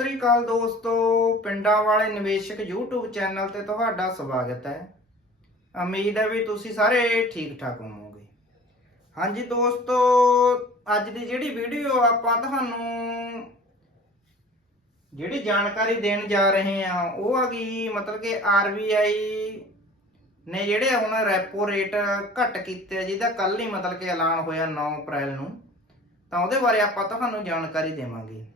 ਸ੍ਰੀ ਅਕਾਲ ਦੋਸਤੋ, ਪਿੰਡਾਂ ਵਾਲੇ ਨਿਵੇਸ਼ਕ YouTube ਚੈਨਲ ਤੇ ਤੁਹਾਡਾ ਸਵਾਗਤ ਹੈ। ਉਮੀਦ ਹੈ ਵੀ ਤੁਸੀਂ ਸਾਰੇ ਠੀਕ ਠਾਕ ਹੋਵੋਗੇ। ਹਾਂਜੀ ਦੋਸਤੋ, ਅੱਜ ਦੀ ਜਿਹੜੀ ਵੀਡੀਓ ਆਪਾਂ ਤੁਹਾਨੂੰ ਜਿਹੜੀ ਜਾਣਕਾਰੀ ਦੇਣ ਜਾ ਰਹੇ ਹਾਂ ਉਹ ਹੈਗੀ ਮਤਲਬ ਕਿ RBI ਨੇ ਜਿਹੜੇ ਹੁਣ ਰੈਪੋ ਰੇਟ ਘੱਟ ਕੀਤੇ ਆ, ਜਿਹਦਾ ਕੱਲ ਹੀ ਮਤਲਬ ਕਿ ਐਲਾਨ ਹੋਇਆ 9 ਅਪ੍ਰੈਲ ਨੂੰ। ਤਾਂ ਉਹਦੇ ਬਾਰੇ ਆਪਾਂ ਤੁਹਾਨੂੰ ਜਾਣਕਾਰੀ ਦੇਵਾਂਗੇ।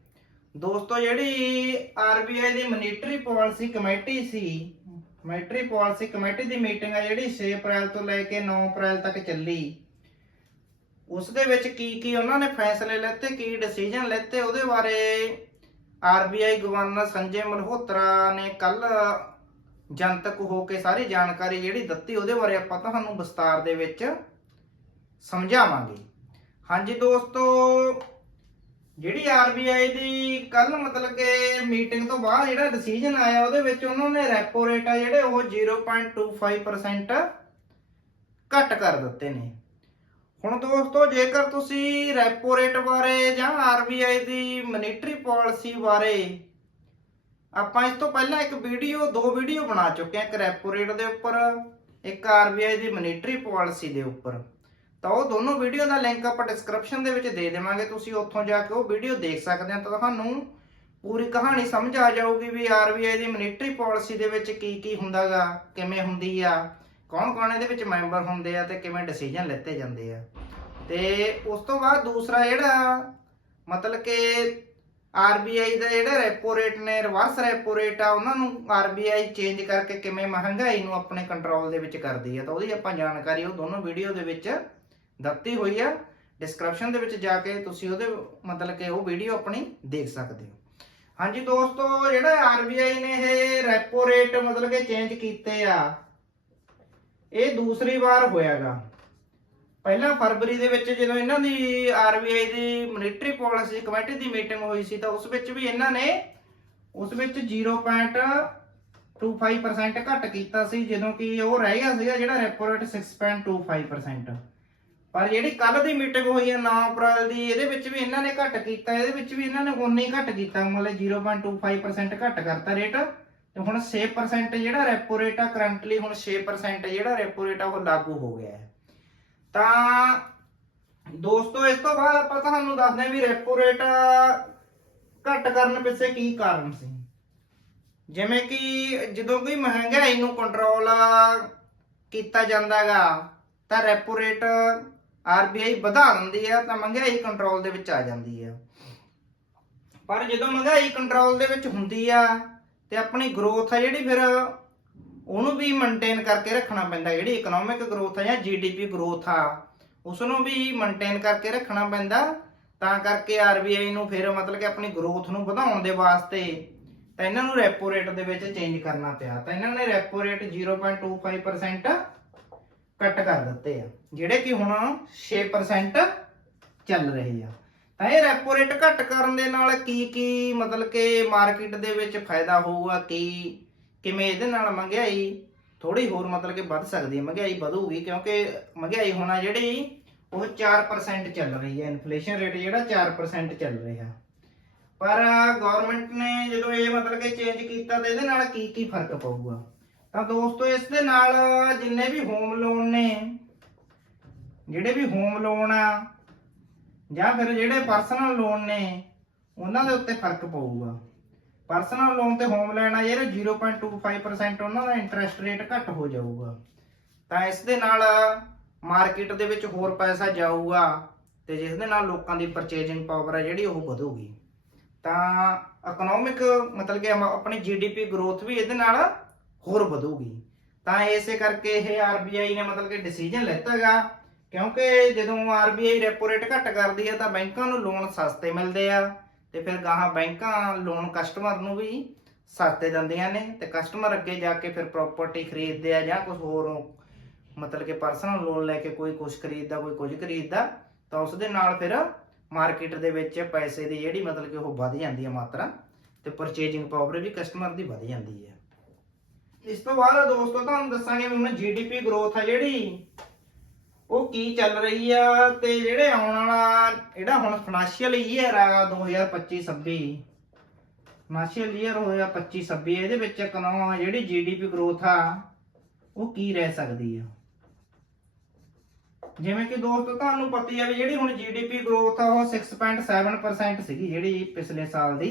ਦੋਸਤੋ, ਜਿਹੜੀ RBI ਦੀ ਮੋਨੀਟਰੀ ਪਾਲਿਸੀ ਕਮੇਟੀ ਸੀ, ਮੋਨੀਟਰੀ ਪਾਲਿਸੀ ਕਮੇਟੀ ਦੀ ਮੀਟਿੰਗ ਆ ਜਿਹੜੀ 6 ਅਪ੍ਰੈਲ ਤੋਂ ਲੈ ਕੇ 9 ਅਪ੍ਰੈਲ ਤੱਕ ਚੱਲੀ। ਉਸ ਦੇ ਵਿੱਚ ਕੀ ਉਹਨਾਂ ਨੇ ਫੈਸਲੇ ਲਿੱਤੇ, ਕੀ ਡਿਸੀਜਨ ਲਿੱਤੇ, ਉਹਦੇ ਬਾਰੇ RBI ਗਵਰਨਰ ਸੰਜੇ ਮਲਹੋਤਰਾ ਨੇ ਕੱਲ ਜਨਤਕ ਹੋ ਕੇ ਸਾਰੀ ਜਾਣਕਾਰੀ ਜਿਹੜੀ ਦਿੱਤੀ, ਉਹਦੇ ਬਾਰੇ ਆਪਾਂ ਤੁਹਾਨੂੰ ਵਿਸਤਾਰ ਦੇ ਵਿੱਚ ਸਮਝਾਵਾਂਗੇ। ਹਾਂਜੀ ਦੋਸਤੋ, ਜਿਹੜੀ RBI ਦੀ ਕੱਲ ਮਤਲਬ ਕਿ ਮੀਟਿੰਗ ਤੋਂ ਬਾਅਦ ਜਿਹੜਾ ਡਿਸੀਜਨ ਆਇਆ, ਉਹਦੇ ਵਿੱਚ ਉਹਨਾਂ ਨੇ ਰੈਪੋ ਰੇਟ ਆ ਜਿਹੜੇ ਉਹ 0.25% ਘੱਟ ਕਰ ਦਿੱਤੇ ਨੇ। ਹੁਣ ਦੋਸਤੋ, ਜੇਕਰ ਤੁਸੀਂ ਰੈਪੋ ਰੇਟ ਬਾਰੇ ਜਾਂ RBI ਦੀ ਮੋਨੀਟਰੀ ਪਾਲਿਸੀ ਬਾਰੇ ਆਪਾਂ ਇਸ ਤੋਂ ਪਹਿਲਾਂ ਦੋ ਵੀਡੀਓ ਬਣਾ ਚੁੱਕੇ ਹਾਂ, ਇੱਕ ਰੈਪੋ ਰੇਟ ਦੇ ਉੱਪਰ, ਇੱਕ RBI ਦੀ ਮੋਨੀਟਰੀ ਪਾਲਿਸੀ ਦੇ ਉੱਪਰ। ਤਾਂ ਉਹ ਦੋਨੋਂ ਵੀਡੀਓ ਦਾ ਲਿੰਕ ਆਪਾਂ ਡਿਸਕ੍ਰਿਪਸ਼ਨ ਦੇ ਵਿੱਚ ਦੇ ਦੇਵਾਂਗੇ, ਤੁਸੀਂ ਉੱਥੋਂ ਜਾ ਕੇ ਉਹ ਵੀਡੀਓ ਦੇਖ ਸਕਦੇ ਹੋ। ਤਾਂ ਤੁਹਾਨੂੰ ਪੂਰੀ ਕਹਾਣੀ ਸਮਝ ਆ ਜਾਊਗੀ ਵੀ RBI ਦੀ ਮੋਨੀਟਰੀ ਪਾਲਿਸੀ ਦੇ ਵਿੱਚ ਕੀ ਹੁੰਦਾ ਗਾ, ਕਿਵੇਂ ਹੁੰਦੀ ਆ, ਕੌਣ ਇਹਦੇ ਵਿੱਚ ਮੈਂਬਰ ਹੁੰਦੇ ਆ ਤੇ ਕਿਵੇਂ ਡਿਸੀਜਨ ਲਿੱਤੇ ਜਾਂਦੇ ਆ। ਤੇ ਉਸ ਤੋਂ ਬਾਅਦ ਦੂਸਰਾ ਜਿਹੜਾ ਮਤਲਬ ਕਿ RBI ਦਾ ਜਿਹੜਾ ਰੈਪੋ ਰੇਟ ਨੇ, ਰਿਵਰਸ ਰੈਪੋ ਰੇਟ ਆ, ਉਹਨਾਂ ਨੂੰ RBI ਚੇਂਜ ਕਰਕੇ ਕਿਵੇਂ ਮਹਿੰਗਾਈ ਨੂੰ ਆਪਣੇ ਕੰਟਰੋਲ ਦੇ ਵਿੱਚ ਕਰਦੀ ਆ। ਤਾਂ ਉਹਦੀ ਆਪਾਂ ਜਾਣਕਾਰੀ ਉਹ ਦੋਨੋਂ ਵੀਡੀਓ ਦੇ ਵਿੱਚ ਦਿੱਤੀ ਹੋਈ ਆ। ਡਿਸਕ੍ਰਿਪਸ਼ਨ ਦੇ ਵਿੱਚ ਜਾ ਕੇ ਤੁਸੀਂ ਉਹਦੇ ਮਤਲਬ ਕਿ ਉਹ ਵੀਡੀਓ ਆਪਣੀ ਦੇਖ ਸਕਦੇ ਹੋ। ਹਾਂਜੀ ਦੋਸਤੋ, ਜਿਹੜਾ RBI ਨੇ ਇਹ ਰੈਪੋ ਰੇਟ ਮਤਲਬ ਕਿ ਚੇਂਜ ਕੀਤੇ ਆ, ਇਹ ਦੂਸਰੀ ਵਾਰ ਹੋਇਆਗਾ। ਪਹਿਲਾਂ ਫਰਵਰੀ ਦੇ ਵਿੱਚ ਜਦੋਂ ਇਹਨਾਂ ਦੀ RBI ਦੀ ਮੋਨੀਟਰੀ ਪਾਲਿਸੀ ਕਮੇਟੀ ਦੀ ਮੀਟਿੰਗ ਹੋਈ ਸੀ, ਤਾਂ ਉਸ ਵਿੱਚ ਵੀ ਇਹਨਾਂ ਨੇ ਉਸ ਵਿੱਚ 0.25% ਘੱਟ ਕੀਤਾ ਸੀ, ਜਦੋਂ ਕਿ ਉਹ ਰਹਿ ਗਿਆ ਸੀਗਾ ਜਿਹੜਾ ਰੈਪੋ ਰੇਟ 6.25%। ਪਰ ਜਿਹੜੀ ਕੱਲ ਦੀ ਮੀਟਿੰਗ ਹੋਈ ਹੈ 9 ਅਪ੍ਰੈਲ ਦੀ, ਇਹਦੇ ਵਿੱਚ ਵੀ ਇਹਨਾਂ ਨੇ ਘੱਟ ਕੀਤਾ। ਇਹਦੇ ਵਿੱਚ ਵੀ ਇਹਨਾਂ ਨੇ ਉਨਾ ਹੀ ਘੱਟ ਕੀਤਾ, ਮਤਲਬ 0.25% ਘੱਟ ਕਰਤਾ ਰੇਟ। ਤੇ ਹੁਣ 6% ਜਿਹੜਾ ਰੈਪੋ ਰੇਟ ਆ, ਕਰੰਟਲੀ ਹੁਣ 6% ਜਿਹੜਾ ਰੈਪੋ ਰੇਟ ਆ ਉਹ ਲਾਗੂ ਹੋ ਗਿਆ ਹੈ। ਤਾਂ ਦੋਸਤੋ, ਇਸ ਤੋਂ ਬਾਅਦ ਆਪਾਂ ਤੁਹਾਨੂੰ ਦੱਸਦੇ ਹਾਂ ਵੀ ਰੈਪੋ ਰੇਟ ਘੱਟ ਕਰਨ ਪਿੱਛੇ ਕੀ ਕਾਰਨ ਸੀ। ਜਿਵੇਂ ਕਿ ਜਦੋਂ ਕੋਈ ਮਹਿੰਗਾਈ ਨੂੰ ਕੰਟਰੋਲ ਕੀਤਾ ਜਾਂਦਾਗਾ ਤਾਂ ਰੈਪੋ ਰੇਟ RBI ਵਧਾ ਦਿੰਦੀ ਆ, ਤਾਂ ਮਹਿੰਗਾਈ ਕੰਟਰੋਲ ਦੇ ਵਿੱਚ ਆ ਜਾਂਦੀ ਆ। ਪਰ ਜਦੋਂ ਮਹਿੰਗਾਈ ਕੰਟਰੋਲ ਦੇ ਵਿੱਚ ਹੁੰਦੀ ਆ ਤੇ ਆਪਣੀ ਗਰੋਥ ਆ ਜਿਹੜੀ, ਫਿਰ ਉਹਨੂੰ ਵੀ ਮੇਨਟੇਨ ਕਰਕੇ ਰੱਖਣਾ ਪੈਂਦਾ। ਜਿਹੜੀ ਇਕਨੋਮਿਕ ਗਰੋਥ ਆ ਜਾਂ GDP ਗਰੋਥ ਆ, ਉਸ ਨੂੰ ਵੀ ਮੇਨਟੇਨ ਕਰਕੇ ਰੱਖਣਾ ਪੈਂਦਾ। ਤਾਂ ਕਰਕੇ RBI ਨੂੰ ਫਿਰ ਮਤਲਬ ਕਿ ਆਪਣੀ ਗਰੋਥ ਨੂੰ ਵਧਾਉਣ ਦੇ ਵਾਸਤੇ ਤਾਂ ਇਹਨਾਂ ਨੂੰ ਰੈਪੋ ਰੇਟ ਦੇ ਵਿੱਚ ਚੇਂਜ ਕਰਨਾ ਪਿਆ। ਤਾਂ ਇਹਨਾਂ ਨੇ ਰੈਪੋ ਰੇਟ 0.25% ਘੱਟ ਕਰ ਦਿੱਤੇ ਆ, ਜਿਹੜੇ ਕਿ ਹੁਣ 6% ਚੱਲ ਰਹੇ ਆ। ਤਾਂ ਇਹ ਰੈਪੋ ਰੇਟ ਘੱਟ ਕਰਨ ਦੇ ਨਾਲ ਕੀ ਮਤਲਬ ਕਿ ਮਾਰਕੀਟ ਦੇ ਵਿੱਚ ਫਾਇਦਾ ਹੋਊਗਾ, ਕਿਵੇਂ ਇਹਦੇ ਨਾਲ ਮਹਿੰਗਾਈ ਥੋੜੀ ਹੋਰ ਮਤਲਬ ਕਿ ਵੱਧ ਸਕਦੀ ਹੈ। ਮਹਿੰਗਾਈ ਵਧੂਗੀ ਕਿਉਂਕਿ ਮਹਿੰਗਾਈ ਹੋਣਾ ਜਿਹੜੀ ਉਹ 4% ਚੱਲ ਰਹੀ ਹੈ, ਇਨਫਲੇਸ਼ਨ ਰੇਟ ਜਿਹੜਾ 4% ਚੱਲ ਰਿਹਾ। ਪਰ ਗਵਰਨਮੈਂਟ ਨੇ ਜਦੋਂ ਇਹ ਮਤਲਬ ਕਿ ਚੇਂਜ ਕੀਤਾ ਤਾਂ ਇਹਦੇ ਨਾਲ ਕੀ ਫਰਕ ਪਊਗਾ। ਤਾਂ ਦੋਸਤੋ, ਇਸ ਦੇ ਨਾਲ ਜਿੰਨੇ ਵੀ ਹੋਮ ਲੋਨ ਨੇ, ਜਿਹੜੇ ਵੀ ਹੋਮ ਲੋਨ ਆ ਜਾਂ ਫਿਰ ਜਿਹੜੇ ਪਰਸਨਲ ਲੋਨ ਨੇ, ਉਹਨਾਂ ਦੇ ਉੱਤੇ ਫਰਕ ਪਊਗਾ। ਪਰਸਨਲ ਲੋਨ ਤੇ ਹੋਮ ਲੋਨ ਆ ਜਿਹੜੇ 0.25% ਉਹਨਾਂ ਦਾ ਇੰਟਰਸਟ ਰੇਟ ਘੱਟ ਹੋ ਜਾਊਗਾ। ਤਾਂ ਇਸ ਦੇ ਨਾਲ ਮਾਰਕੀਟ ਦੇ ਵਿੱਚ ਹੋਰ ਪੈਸਾ ਜਾਊਗਾ ਤੇ ਜਿਸ ਦੇ ਨਾਲ ਲੋਕਾਂ ਦੀ ਪਰਚੇਜਿੰਗ ਪਾਵਰ ਹੈ ਜਿਹੜੀ ਉਹ ਵਧੂਗੀ। ਤਾਂ ਇਕਨੋਮਿਕ ਮਤਲਬ ਕਿ ਆਪਣੀ GDP ਗਰੋਥ ਵੀ ਇਹਦੇ ਨਾਲ ਹੋਰ ਵਧੂਗੀ। ਤਾਂ ਇਸੇ ਕਰਕੇ ਇਹ RBI ਨੇ ਮਤਲਬ ਕਿ ਡਿਸੀਜਨ ਲਿੱਤਾਗਾ, ਕਿਉਂਕਿ ਜਦੋਂ RBI ਰੈਪੋ ਰੇਟ ਘੱਟ ਕਰਦੀ ਹੈ ਤਾਂ ਬੈਂਕਾਂ ਨੂੰ ਲੋਨ ਸਸਤੇ ਮਿਲਦੇ ਆ, ਤੇ ਫਿਰ ਗਾਹਾਂ ਬੈਂਕਾਂ ਲੋਨ ਕਸਟਮਰ ਨੂੰ ਵੀ ਸਸਤੇ ਦਿੰਦੀਆਂ ਨੇ, ਤੇ ਕਸਟਮਰ ਅੱਗੇ ਜਾ ਕੇ ਫਿਰ ਪ੍ਰਾਪਰਟੀ ਖਰੀਦਦੇ ਆ ਜਾਂ ਕੁਝ ਹੋਰ ਮਤਲਬ ਕਿ ਪਰਸਨਲ ਲੋਨ ਲੈ ਕੇ ਕੋਈ ਕੁਝ ਖਰੀਦਦਾ, ਕੋਈ ਕੁਝ ਖਰੀਦਦਾ। ਤਾਂ ਉਸ ਦੇ ਨਾਲ ਫਿਰ ਮਾਰਕੀਟ ਦੇ ਵਿੱਚ ਪੈਸੇ ਦੀ ਜਿਹੜੀ ਮਤਲਬ ਕਿ ਉਹ ਵੱਧ ਜਾਂਦੀ ਹੈ ਮਾਤਰਾ, ਤੇ ਪਰਚੇਜਿੰਗ ਪਾਵਰ ਵੀ ਕਸਟਮਰ ਦੀ ਵੱਧ ਜਾਂਦੀ ਹੈ। ਇਸ ਤੋਂ ਬਾਅਦ ਦੋਸਤੋ ਤੁਹਾਨੂੰ ਦੱਸਾਂਗੇ ਵੀ ਹੁਣ GDP ਗਰੋਥ ਆ ਜਿਹੜੀ ਉਹ ਕੀ ਚੱਲ ਰਹੀ ਆ, ਤੇ ਜਿਹੜੇ ਆਉਣ ਵਾਲਾ ਜਿਹੜਾ ਹੁਣ ਫਾਈਨੈਂਸ਼ੀਅਲ ਈਅਰ ਆ 2025-26 ਫਾਈਨੈਂਸ਼ੀਅਲ ਈਅਰ ਹੋਇਆ 25-26 ਇਹਦੇ ਵਿੱਚ ਜਿਹੜੀ ਜੀਡੀਪੀ ਗਰੋਥ ਆ ਉਹ ਕੀ ਰਹਿ ਸਕਦੀ ਆ। ਜਿਵੇਂ ਕਿ ਦੋਸਤੋ ਤੁਹਾਨੂੰ ਪਤਾ ਹੀ ਆ ਵੀ ਜਿਹੜੀ ਹੁਣ ਜੀਡੀਪੀ ਗਰੋਥ ਆ ਉਹ 6.7% ਸੀਗੀ, ਜਿਹੜੀ ਪਿਛਲੇ ਸਾਲ ਦੀ,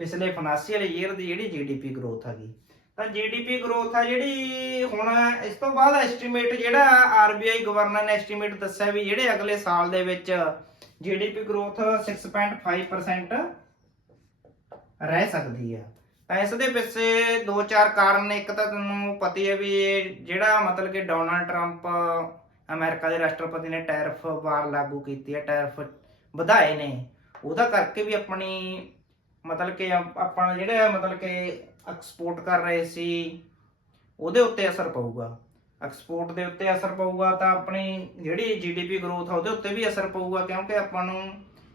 ਪਿਛਲੇ ਫਾਈਨੈਂਸ਼ੀਅਲ ਈਅਰ ਦੀ ਜਿਹੜੀ ਜੀਡੀਪੀ ਗਰੋਥ ਹੈਗੀ। ਤਾਂ ਜੀਡੀਪੀ ਗਰੋਥ ਆ ਜਿਹੜੀ ਹੁਣ ਇਸ ਤੋਂ ਬਾਅਦ ਐਸਟੀਮੇਟ ਜਿਹੜਾ ਆਰਬੀਆਈ ਗਵਰਨਰ ਨੇ ਐਸਟੀਮੇਟ ਦੱਸਿਆ ਵੀ ਜਿਹੜੇ ਅਗਲੇ ਸਾਲ ਦੇ ਵਿੱਚ ਜੀਡੀਪੀ ਗਰੋਥ 6.5% ਰਹਿ ਸਕਦੀ ਆ। ਤਾਂ ਇਸ ਦੇ ਪਿੱਛੇ 2-4 ਕਾਰਨ ਨੇ। ਇੱਕ ਤਾਂ ਤੁਹਾਨੂੰ ਪਤਾ ਹੀ ਹੈ ਵੀ ਜਿਹੜਾ ਮਤਲਬ ਕਿ ਡੋਨਾਲਡ ਟਰੰਪ ਅਮਰੀਕਾ ਦੇ ਰਾਸ਼ਟਰਪਤੀ ਨੇ ਟੈਰਿਫ ਵਾਰ ਲਾਗੂ ਕੀਤੀ ਹੈ, ਟੈਰਿਫ ਵਧਾਏ ਨੇ, ਉਹਦਾ ਕਰਕੇ ਵੀ ਆਪਣੀ ਮਤਲਬ ਕਿ ਆਪਾਂ ਜਿਹੜੇ ਮਤਲਬ ਕਿ ਐਕਸਪੋਰਟ ਕਰ ਰਹੇ ਸੀ ਉਹਦੇ ਉੱਤੇ ਅਸਰ ਪਊਗਾ, ਐਕਸਪੋਰਟ ਦੇ ਉੱਤੇ ਅਸਰ ਪਊਗਾ। ਤਾਂ ਆਪਣੀ ਜਿਹੜੀ ਜੀਡੀਪੀ ਗਰੋਥ ਆ ਉਹਦੇ ਉੱਤੇ ਵੀ ਅਸਰ ਪਊਗਾ, ਕਿਉਂਕਿ ਆਪਾਂ ਨੂੰ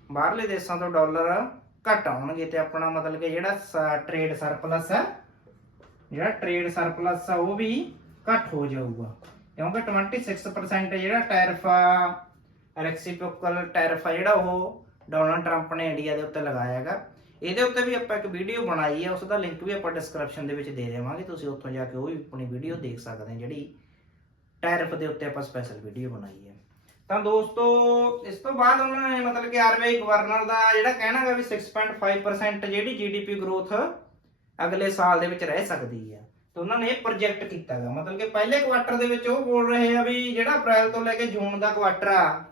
ਬਾਹਰਲੇ ਦੇਸ਼ਾਂ ਤੋਂ ਡਾਲਰ ਘੱਟ ਆਉਣਗੇ ਤੇ ਆਪਣਾ ਮਤਲਬ ਕਿ ਜਿਹੜਾ ਟ੍ਰੇਡ ਸਰਪਲਸ ਆ, ਜਿਹੜਾ ਟ੍ਰੇਡ ਸਰਪਲਸ ਆ ਉਹ ਵੀ ਘੱਟ ਹੋ ਜਾਊਗਾ, ਕਿਉਂਕਿ 26% ਜਿਹੜਾ ਟੈਰਿਫ ਆ, ਰੈਸਿਪਰੋਕਲ ਟੈਰਿਫ ਆ ਜਿਹੜਾ ਉਹ ਡੋਨਾਲਡ ਟਰੰਪ ਨੇ ਇੰਡੀਆ ਦੇ ਉੱਤੇ ਲਗਾਇਆ ਹੈਗਾ। ਇਹਦੇ ਉੱਤੇ ਵੀ ਆਪਾਂ ਇੱਕ ਵੀਡੀਓ ਬਣਾਈ ਹੈ, ਉਸ ਦਾ ਲਿੰਕ ਵੀ ਆਪਾਂ ਡਿਸਕ੍ਰਿਪਸ਼ਨ ਦੇ ਵਿੱਚ ਦੇ ਦੇਵਾਂਗੇ, ਤੁਸੀਂ ਉੱਥੋਂ ਜਾ ਕੇ ਉਹ ਵੀ ਆਪਣੀ ਵੀਡੀਓ ਦੇਖ ਸਕਦੇ ਹੋ, ਜਿਹੜੀ ਟੈਰਿਫ ਦੇ ਉੱਤੇ ਆਪਾਂ ਸਪੈਸ਼ਲ ਵੀਡੀਓ ਬਣਾਈ ਹੈ। ਤਾਂ ਦੋਸਤੋ ਇਸ ਤੋਂ ਬਾਅਦ ਉਹਨਾਂ ਨੇ ਮਤਲਬ ਕਿ ਆਰਬੀਆਈ ਗਵਰਨਰ ਦਾ ਜਿਹੜਾ ਕਹਿਣਾ ਹੈ ਵੀ 6.5% ਜਿਹੜੀ ਜੀਡੀਪੀ ਗਰੋਥ ਅਗਲੇ ਸਾਲ ਦੇ ਵਿੱਚ ਰਹਿ ਸਕਦੀ ਹੈ। ਤੇ ਉਹਨਾਂ ਨੇ ਇਹ ਪ੍ਰੋਜੈਕਟ ਕੀਤਾ ਹੈਗਾ, ਮਤਲਬ ਕਿ ਪਹਿਲੇ ਕੁਆਟਰ ਦੇ ਵਿੱਚ ਉਹ ਬੋਲ ਰਹੇ ਆ ਵੀ ਜਿਹੜਾ ਅਪ੍ਰੈਲ ਤੋਂ ਲੈ ਕੇ ਜੂਨ ਦਾ ਕੁਆਟਰ ਆ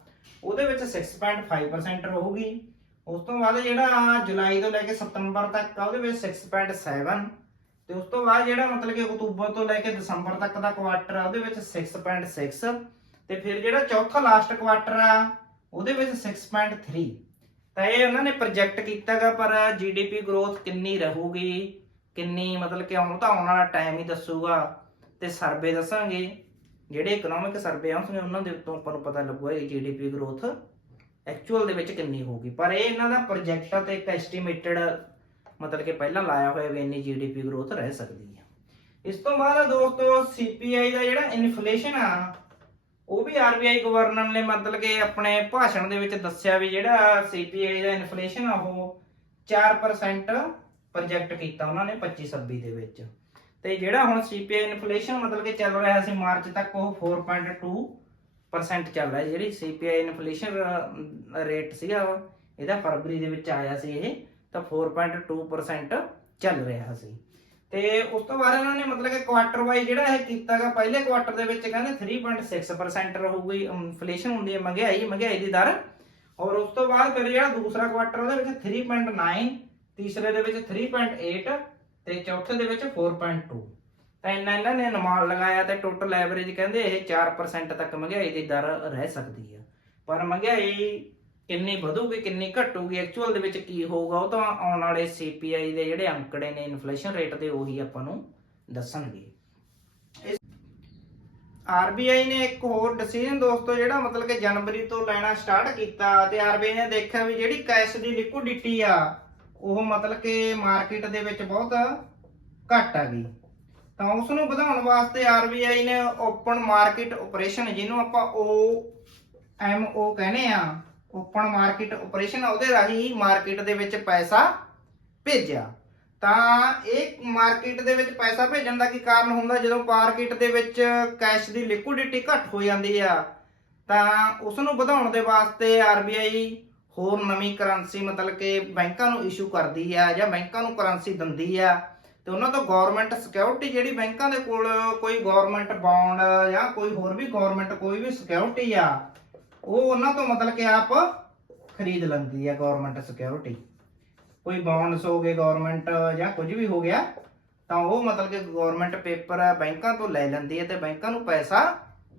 ਉਹਦੇ ਵਿੱਚ 6.5% ਰਹੂਗੀ। ਉਸ ਤੋਂ ਬਾਅਦ ਜਿਹੜਾ ਜੁਲਾਈ ਤੋਂ ਲੈ ਕੇ ਸਤੰਬਰ ਤੱਕ ਆ ਉਹਦੇ ਵਿੱਚ 6.7, ਤੇ ਉਸ ਤੋਂ ਬਾਅਦ ਜਿਹੜਾ ਮਤਲਬ ਕਿ ਅਕਤੂਬਰ ਤੋਂ ਲੈ ਕੇ ਦਸੰਬਰ ਤੱਕ ਦਾ ਕੁਆਟਰ ਆ ਉਹਦੇ ਵਿੱਚ 6.6, ਤੇ ਫਿਰ ਜਿਹੜਾ ਚੌਥਾ ਲਾਸਟ ਕੁਆਟਰ ਆ ਉਹਦੇ ਵਿੱਚ 6.3। ਤਾਂ ਇਹ ਉਹਨਾਂ ਨੇ ਪ੍ਰੋਜੈਕਟ ਕੀਤਾਗਾ, ਪਰ ਜੀਡੀਪੀ ਗਰੋਥ ਕਿੰਨੀ ਰਹੂਗੀ, ਕਿੰਨੀ ਮਤਲਬ ਕਿ ਆਉਣ ਵਾਲਾ ਟਾਈਮ ਹੀ ਦੱਸੂਗਾ, ਤੇ ਸਰਵੇ ਦੱਸਾਂਗੇ, ਜਿਹੜੇ ਇਕਨੋਮਿਕ ਸਰਵੇ ਆਉਣਗੇ ਉਹਨਾਂ ਦੇ ਉੱਤੋਂ ਆਪਾਂ ਨੂੰ ਪਤਾ ਲੱਗੂਗਾ ਇਹ ਜੀਡੀਪੀ ਗਰੋਥ ਐਕਚੁਅਲ ਦੇ ਵਿੱਚ ਕਿੰਨੀ ਹੋਊਗੀ। ਪਰ ਇਹ ਇਹਨਾਂ ਦਾ ਪ੍ਰੋਜੈਕਟ ਆ ਤੇ ਇੱਕ ਐਸਟੀਮੇਟਡ ਮਤਲਬ ਕਿ ਪਹਿਲਾਂ ਲਾਇਆ ਹੋਇਆ ਵੀ ਇੰਨੀ ਜੀਡੀਪੀ ਗਰੋਥ ਰਹਿ ਸਕਦੀ ਹੈ। ਇਸ ਤੋਂ ਬਾਅਦ ਦੋਸਤੋ ਸੀਪੀਆਈ ਦਾ ਜਿਹੜਾ ਇਨਫਲੇਸ਼ਨ ਆ ਉਹ ਵੀ ਆਰਬੀਆਈ ਗਵਰਨਰ ਨੇ ਮਤਲਬ ਕਿ ਆਪਣੇ ਭਾਸ਼ਣ ਦੇ ਵਿੱਚ ਦੱਸਿਆ ਵੀ ਜਿਹੜਾ ਸੀਪੀਆਈ ਦਾ ਇਨਫਲੇਸ਼ਨ ਆ ਉਹ 4% ਪ੍ਰੋਜੈਕਟ ਕੀਤਾ ਉਹਨਾਂ ਨੇ 25-26 ਦੇ ਵਿੱਚ। ਤੇ ਜਿਹੜਾ ਹੁਣ ਸੀਪੀਆਈ ਇਨਫਲੇਸ਼ਨ ਮਤਲਬ ਕਿ ਚੱਲ ਰਿਹਾ ਸੀ ਮਾਰਚ ਤੱਕ ਉਹ 4.2% ਚੱਲ ਰਿਹਾ। ਜਿਹੜੀ ਸੀਪੀਆਈ ਇਨਫਲੇਸ਼ਨ ਰੇਟ ਸੀਗਾ ਇਹਦਾ ਫਰਵਰੀ ਦੇ ਵਿੱਚ ਆਇਆ ਸੀ ਇਹ, ਤਾਂ 4.2% ਚੱਲ ਰਿਹਾ ਸੀ। ਤੇ ਉਸ ਤੋਂ ਬਾਅਦ ਇਹਨਾਂ ਨੇ ਮਤਲਬ ਕਿ ਕੁਆਟਰ ਵਾਈਜ਼ ਜਿਹੜਾ ਇਹ ਕੀਤਾਗਾ, ਪਹਿਲੇ ਕੁਆਟਰ ਦੇ ਵਿੱਚ ਕਹਿੰਦੇ 3.6% ਰਹੂਗੀ ਇਨਫਲੇਸ਼ਨ ਹੁੰਦੀ ਹੈ ਮਹਿੰਗਾਈ ਦੀ ਦਰ, ਔਰ ਉਸ ਤੋਂ ਬਾਅਦ ਫਿਰ ਜਿਹੜਾ ਦੂਸਰਾ ਕੁਆਟਰ ਉਹਦੇ ਵਿੱਚ 3.9, ਤੀਸਰੇ ਦੇ ਵਿੱਚ 3.8 ਤੇ ਚੌਥੇ ਦੇ ਵਿੱਚ 4.2। ਤਾਂ ਇਹਨਾਂ ਨੇ ਅਨੁਮਾਨ ਲਗਾਇਆ ਤੇ ਟੋਟਲ ਐਵਰੇਜ ਕਹਿੰਦੇ ਇਹ 4% ਤੱਕ ਮਹਿੰਗਾਈ ਦੀ ਦਰ ਰਹਿ ਸਕਦੀ ਹੈ। ਪਰ ਮਹਿੰਗਾਈ ਕਿੰਨੀ ਵਧੂਗੀ ਕਿੰਨੀ ਘਟੂਗੀ ਐਕਚੁਅਲ ਦੇ ਵਿੱਚ ਕੀ ਹੋਊਗਾ ਉਹ ਤਾਂ ਆਉਣ ਵਾਲੇ ਸੀਪੀਆਈ ਦੇ ਜਿਹੜੇ ਅੰਕੜੇ ਨੇ ਇਨਫਲੇਸ਼ਨ ਰੇਟ ਦੇ ਉਹੀ ਆਪਾਂ ਨੂੰ ਦੱਸਣਗੇ। ਆਰਬੀਆਈ ਨੇ ਇੱਕ ਹੋਰ ਡਿਸੀਜਨ ਦੋਸਤੋ ਜਿਹੜਾ ਮਤਲਬ ਕਿ ਜਨਵਰੀ ਤੋਂ ਲੈਣਾ ਸਟਾਰਟ ਕੀਤਾ, ਤੇ ਆਰਬੀਆਈ ਨੇ ਦੇਖਿਆ ਵੀ ਜਿਹੜੀ ਕੈਸ਼ ਦੀ ਲਿਕੁਇਡਿਟੀ ਆ ਉਹ ਮਤਲਬ ਕਿ ਮਾਰਕੀਟ ਦੇ ਵਿੱਚ ਬਹੁਤ ਘੱਟ ਆ ਗਈ। ਤਾਂ ਉਸ ਨੂੰ ਵਧਾਉਣ ਵਾਸਤੇ ਆਰਬੀਆਈ ਨੇ ਓਪਨ ਮਾਰਕੀਟ ਆਪਰੇਸ਼ਨ, ਜਿਹਨੂੰ ਆਪਾਂ OMO ਕਹਿੰਦੇ ਆ, ਓਪਨ ਮਾਰਕੀਟ ਆਪਰੇਸ਼ਨ, ਉਹਦੇ ਰਾਹੀਂ ਮਾਰਕੀਟ ਦੇ ਵਿੱਚ ਪੈਸਾ ਭੇਜਿਆ। ਤਾਂ ਇਹ ਮਾਰਕੀਟ ਦੇ ਵਿੱਚ ਪੈਸਾ ਭੇਜਣ ਦਾ ਕੀ ਕਾਰਨ ਹੁੰਦਾ, ਜਦੋਂ ਮਾਰਕੀਟ ਦੇ ਵਿੱਚ ਕੈਸ਼ ਦੀ ਲਿਕੁਇਡਿਟੀ ਘੱਟ ਹੋ ਜਾਂਦੀ ਆ ਤਾਂ ਉਸ ਨੂੰ ਵਧਾਉਣ ਦੇ ਵਾਸਤੇ ਆਰਬੀਆਈ ਹੋਰ ਨਵੀਂ ਕਰੰਸੀ ਮਤਲਬ ਕਿ ਬੈਂਕਾਂ ਨੂੰ ਇਸ਼ੂ ਕਰਦੀ ਆ ਜਾਂ ਬੈਂਕਾਂ ਨੂੰ ਕਰੰਸੀ ਦਿੰਦੀ ਆ, ਤੇ ਉਹਨਾਂ ਤੋਂ ਗਵਰਨਮੈਂਟ ਸਿਕਿਉਰਿਟੀ ਜਿਹੜੀ ਬੈਂਕਾਂ ਦੇ ਕੋਲ ਕੋਈ ਗਵਰਨਮੈਂਟ ਬੌਂਡ ਜਾਂ ਕੋਈ ਹੋਰ ਵੀ ਗਵਰਨਮੈਂਟ ਕੋਈ ਵੀ ਸਿਕਿਉਰਿਟੀ ਆ ਉਹ ਉਹਨਾਂ ਤੋਂ ਮਤਲਬ ਕਿ ਆਪ ਖਰੀਦ ਲੈਂਦੀ ਆ। ਗਵਰਨਮੈਂਟ ਸਿਕਿਉਰਿਟੀ ਕੋਈ ਬੌਂਡਸ ਹੋ ਗਏ ਗਵਰਨਮੈਂਟ ਜਾਂ ਕੁਝ ਵੀ ਹੋ ਗਿਆ ਤਾਂ ਉਹ ਮਤਲਬ ਕਿ ਗਵਰਨਮੈਂਟ ਪੇਪਰ ਬੈਂਕਾਂ ਤੋਂ ਲੈ ਲੈਂਦੀ ਹੈ ਤੇ ਬੈਂਕਾਂ ਨੂੰ ਪੈਸਾ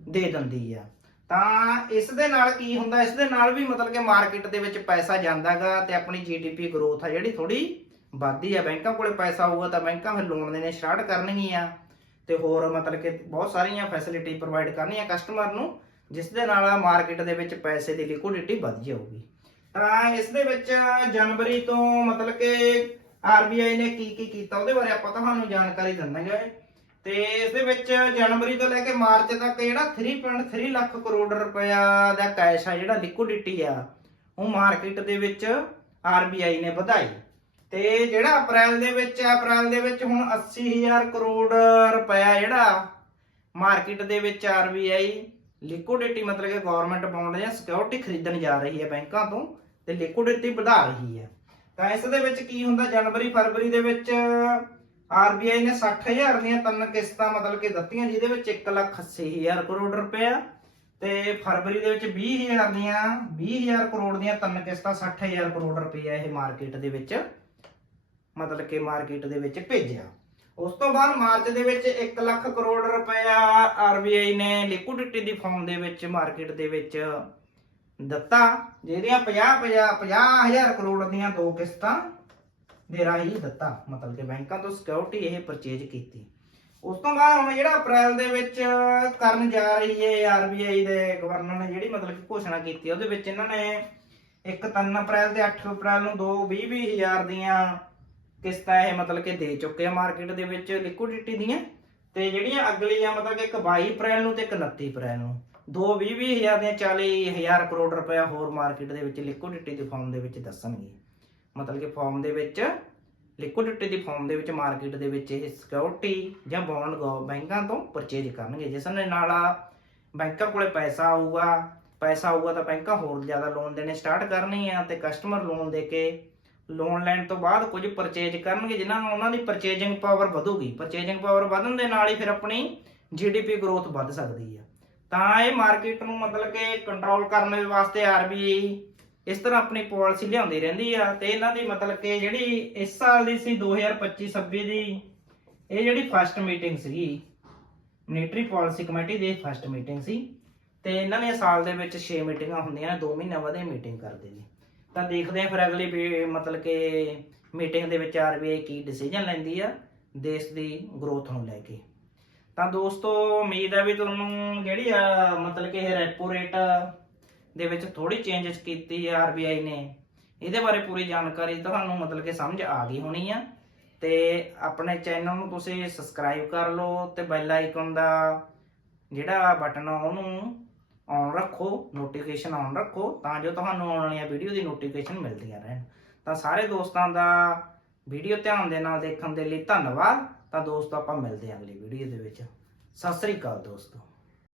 ਦੇ ਦਿੰਦੀ ਆ। ਤਾਂ ਇਸ ਦੇ ਨਾਲ ਕੀ ਹੁੰਦਾ, ਇਸ ਦੇ ਨਾਲ ਵੀ ਮਤਲਬ ਕਿ ਮਾਰਕੀਟ ਦੇ ਵਿੱਚ ਪੈਸਾ ਜਾਂਦਾਗਾ ਤੇ ਆਪਣੀ ਜੀਡੀਪੀ ਗਰੋਥ ਆ ਜਿਹੜੀ ਥੋੜੀ ਵੱਧਦੀ ਆ। ਬੈਂਕਾਂ ਕੋਲੇ ਪੈਸਾ ਹੋਊਗਾ ਤਾਂ ਬੈਂਕਾਂ ਫਿਰ ਲੋਨ ਦੇਣੇ ਸਟਾਰਟ ਕਰਨਗੀਆਂ ਤੇ ਹੋਰ ਮਤਲਬ ਕਿ ਬਹੁਤ ਸਾਰੀਆਂ ਫੈਸਿਲਿਟੀ ਪ੍ਰੋਵਾਈਡ ਕਰਨੀਆਂ ਕਸਟਮਰ ਨੂੰ, ਜਿਸ ਦੇ ਨਾਲ ਮਾਰਕੀਟ ਦੇ ਵਿੱਚ ਪੈਸੇ ਦੀ ਲਿਕੁਇਡਿਟੀ ਵੱਧ ਜਾਊਗੀ। ਤਾਂ ਇਸ ਦੇ ਵਿੱਚ ਜਨਵਰੀ ਤੋਂ ਮਤਲਬ ਕਿ ਆਰਬੀਆਈ ਨੇ ਕੀ ਕੀਤਾ ਉਹਦੇ ਬਾਰੇ ਆਪਾਂ ਤੁਹਾਨੂੰ ਜਾਣਕਾਰੀ ਦਿੰਦਾਂਗੇ। ਤੇ ਇਸ ਦੇ ਵਿੱਚ ਜਨਵਰੀ ਤੋਂ ਲੈ ਕੇ ਮਾਰਚ ਤੱਕ ਜਿਹੜਾ 3.3 ਲੱਖ ਕਰੋੜ ਰੁਪਇਆ ਦਾ ਕੈਸ਼ ਆ ਜਿਹੜਾ ਲਿਕੁਇਡਿਟੀ ਆ ਉਹ ਮਾਰਕੀਟ ਦੇ ਵਿੱਚ ਆਰਬੀਆਈ ਨੇ ਵਧਾਈ। ਤੇ ਜਿਹੜਾ ਅਪ੍ਰੈਲ ਦੇ ਵਿੱਚ ਆ, ਅਪ੍ਰੈਲ ਦੇ ਵਿੱਚ ਹੁਣ 80,000 ਕਰੋੜ ਰੁਪਇਆ ਜਿਹੜਾ ਮਾਰਕੀਟ ਦੇ ਵਿੱਚ ਆਰਬੀਆਈ ਲਿਕੁਇਡਿਟੀ ਮਤਲਬ ਕਿ ਗਵਰਨਮੈਂਟ ਬੌਂਡ ਜਾਂ ਸਿਕਿਉਰਿਟੀ ਖਰੀਦਣ ਜਾ ਰਹੀ ਹੈ ਬੈਂਕਾਂ ਤੋਂ, ਤੇ ਲਿਕੁਇਡਿਟੀ ਵਧਾ ਰਹੀ ਹੈ। ਤਾਂ ਇਸ ਦੇ ਵਿੱਚ ਕੀ ਹੁੰਦਾ, ਜਨਵਰੀ ਫਰਵਰੀ ਦੇ ਵਿੱਚ ਆਰਬੀਆਈ ਨੇ 60,000 ਦੀਆਂ 3 ਕਿਸ਼ਤਾਂ ਮਤਲਬ ਕਿ ਦਿੱਤੀਆਂ, ਜਿਹਦੇ ਵਿੱਚ 1,80,000 ਕਰੋੜ ਰੁਪਇਆ, ਤੇ ਫਰਵਰੀ ਦੇ ਵਿੱਚ 20,000 ਕਰੋੜ ਦੀਆਂ 3 ਕਿਸ਼ਤਾਂ 60,000 ਕਰੋੜ ਰੁਪਇਆ ਇਹ ਮਾਰਕੀਟ ਦੇ ਵਿੱਚ ਮਤਲਬ ਕਿ ਮਾਰਕੀਟ ਦੇ ਵਿੱਚ ਭੇਜਿਆ। ਉਸ ਤੋਂ ਬਾਅਦ ਮਾਰਚ ਦੇ ਵਿੱਚ 1 ਲੱਖ ਕਰੋੜ ਰੁਪਇਆ ਆਰਬੀਆਈ ਨੇ ਲਿਕੁਇਡਿਟੀ ਦੀ ਫਾਰਮ ਦੇ ਵਿੱਚ ਮਾਰਕੀਟ ਦੇ ਵਿੱਚ ਦਿੱਤਾ, ਜਿਹਦੀਆਂ 50,000 ਕਰੋੜ ਦੀਆਂ 2 ਕਿਸ਼ਤਾਂ ਦੇ ਰਾਹੀਂ ਦਿੱਤਾ, ਮਤਲਬ ਕਿ ਬੈਂਕਾਂ ਤੋਂ ਸਿਕਿਉਰਿਟੀ ਇਹ ਪਰਚੇਜ ਕੀਤੀ। ਉਸ ਤੋਂ ਬਾਅਦ ਹੁਣ ਜਿਹੜਾ ਅਪ੍ਰੈਲ ਦੇ ਵਿੱਚ ਕਰਨ ਜਾ ਰਹੀ ਹੈ ਆਰਬੀਆਈ ਦੇ ਗਵਰਨਰ ਨੇ ਜਿਹੜੀ ਮਤਲਬ ਕਿ ਘੋਸ਼ਣਾ ਕੀਤੀ, ਉਹਦੇ ਵਿੱਚ ਇਹਨਾਂ ਨੇ 3 ਅਪ੍ਰੈਲ ਤੇ 8 ਅਪ੍ਰੈਲ ਨੂੰ 20,000 ਦੀਆਂ ਕਿਸ਼ਤਾਂ ਇਹ ਮਤਲਬ ਕਿ ਦੇ ਚੁੱਕੇ ਆ ਮਾਰਕੀਟ ਦੇ ਵਿੱਚ ਲਿਕੁਇਡਿਟੀ ਦੀਆਂ, ਤੇ ਜਿਹੜੀਆਂ ਅਗਲੀਆਂ ਮਤਲਬ ਕਿ 22 ਅਪ੍ਰੈਲ ਨੂੰ ਤੇ 29 ਅਪ੍ਰੈਲ ਨੂੰ 20,000 ਦੀਆਂ 40,000 ਕਰੋੜ ਰੁਪਇਆ ਹੋਰ ਮਾਰਕੀਟ ਦੇ ਵਿੱਚ ਲਿਕੁਇਡਿਟੀ ਦੀ ਫਾਰਮ ਦੇ ਵਿੱਚ ਦੱਸਣਗੇ, ਮਤਲਬ ਕਿ ਫਾਰਮ ਦੇ ਵਿੱਚ ਲਿਕੁਇਡਿਟੀ ਦੀ ਫਾਰਮ ਦੇ ਵਿੱਚ ਮਾਰਕੀਟ ਦੇ ਵਿੱਚ ਇਹ ਸਿਕਿਉਰਿਟੀ ਜਾਂ ਬੌਂਡ ਬੈਂਕਾਂ ਤੋਂ ਪਰਚੇਜ ਕਰਨਗੇ, ਜਿਸ ਦੇ ਨਾਲ ਬੈਂਕਾਂ ਕੋਲੇ ਪੈਸਾ ਆਊਗਾ ਤਾਂ ਬੈਂਕਾਂ ਹੋਰ ਜ਼ਿਆਦਾ ਲੋਨ ਦੇਣੇ ਸਟਾਰਟ ਕਰਨੀ ਆ, ਤੇ ਕਸਟਮਰ ਲੋਨ ਦੇ ਕੇ ਲੋਨ ਲੈਣ ਤੋਂ ਬਾਅਦ ਕੁਝ ਪਰਚੇਜ ਕਰਨਗੇ, ਜਿਨ੍ਹਾਂ ਨਾਲ ਉਹਨਾਂ ਦੀ ਪਰਚੇਜਿੰਗ ਪਾਵਰ ਵਧੂਗੀ। ਪਰਚੇਜਿੰਗ ਪਾਵਰ ਵਧਣ ਦੇ ਨਾਲ ਹੀ ਫਿਰ ਆਪਣੀ ਜੀਡੀਪੀ ਗਰੋਥ ਵੱਧ ਸਕਦੀ ਆ। ਤਾਂ ਇਹ ਮਾਰਕੀਟ ਨੂੰ ਮਤਲਬ ਕਿ ਕੰਟਰੋਲ ਕਰਨ ਵਾਸਤੇ ਆਰਬੀਆਈ ਇਸ ਤਰ੍ਹਾਂ ਆਪਣੀ ਪਾਲਿਸੀ ਲਿਆਉਂਦੀ ਰਹਿੰਦੀ ਆ, ਤੇ ਇਹਨਾਂ ਦੀ ਮਤਲਬ ਕਿ ਜਿਹੜੀ ਇਸ ਸਾਲ ਦੀ ਸੀ 2025-26 ਦੀ ਇਹ ਜਿਹੜੀ ਫਸਟ ਮੀਟਿੰਗ ਸੀਗੀ ਮੋਨਿਟਰੀ ਪਾਲਿਸੀ ਕਮੇਟੀ ਦੀ ਫਸਟ ਮੀਟਿੰਗ ਸੀ, ਤੇ ਇਹਨਾਂ ਨੇ ਸਾਲ ਦੇ ਵਿੱਚ 6 ਮੀਟਿੰਗਾਂ ਹੁੰਦੀਆਂ ਨੇ, 2 ਮਹੀਨਿਆਂ ਬਾਅਦ ਇਹ ਮੀਟਿੰਗ ਕਰਦੇ ਨੇ। ਤਾਂ ਦੇਖਦੇ ਆ ਫਿਰ ਅਗਲੀ ਮਤਲਬ ਕਿ ਮੀਟਿੰਗ ਦੇ ਵਿੱਚ ਆਰਬੀਆਈ ਕੀ ਡਿਸੀਜਨ ਲੈਂਦੀ ਆ ਦੇਸ਼ ਦੀ ਗਰੋਥ ਨੂੰ ਲੈ ਕੇ। ਤਾਂ ਦੋਸਤੋ ਉਮੀਦ ਹੈ ਵੀ ਤੁਹਾਨੂੰ ਜਿਹੜੀ ਆ ਮਤਲਬ ਕਿ ਇਹ ਰੈਪੋ ਰੇਟ ਦੇ ਵਿੱਚ ਥੋੜੀ ਚੇਂਜਸ ਕੀਤੀ ਹੈ ਆਰਬੀਆਈ ਨੇ, ਇਹਦੇ ਬਾਰੇ ਪੂਰੀ ਜਾਣਕਾਰੀ ਤੁਹਾਨੂੰ ਮਤਲਬ ਕਿ ਸਮਝ ਆ ਗਈ ਹੋਣੀ ਆ। ਤੇ ਆਪਣੇ ਚੈਨਲ ਨੂੰ ਤੁਸੀਂ ਸਬਸਕ੍ਰਾਈਬ ਕਰ ਲਓ, ਤੇ ਬੈਲ ਆਈਕਨ ਦਾ ਜਿਹੜਾ ਬਟਨ ਆ ਉਹਨੂੰ ਔਨ ਰੱਖੋ, ਨੋਟੀਫਿਕੇਸ਼ਨ ਔਨ ਰੱਖੋ, ਤਾਂ ਜੋ ਤੁਹਾਨੂੰ ਆਉਣ ਵਾਲੀਆਂ ਵੀਡੀਓ ਦੀ ਨੋਟੀਫਿਕੇਸ਼ਨ ਮਿਲਦੀਆਂ ਰਹਿਣ। ਤਾਂ ਸਾਰੇ ਦੋਸਤਾਂ ਦਾ ਵੀਡੀਓ ਧਿਆਨ ਦੇ ਨਾਲ ਦੇਖਣ ਦੇ ਲਈ ਧੰਨਵਾਦ। ਤਾਂ ਦੋਸਤੋ ਆਪਾਂ ਮਿਲਦੇ ਹਾਂ ਅਗਲੀ ਵੀਡੀਓ ਦੇ ਵਿੱਚ। ਸਤਿ ਸ੍ਰੀ ਅਕਾਲ ਦੋਸਤੋ।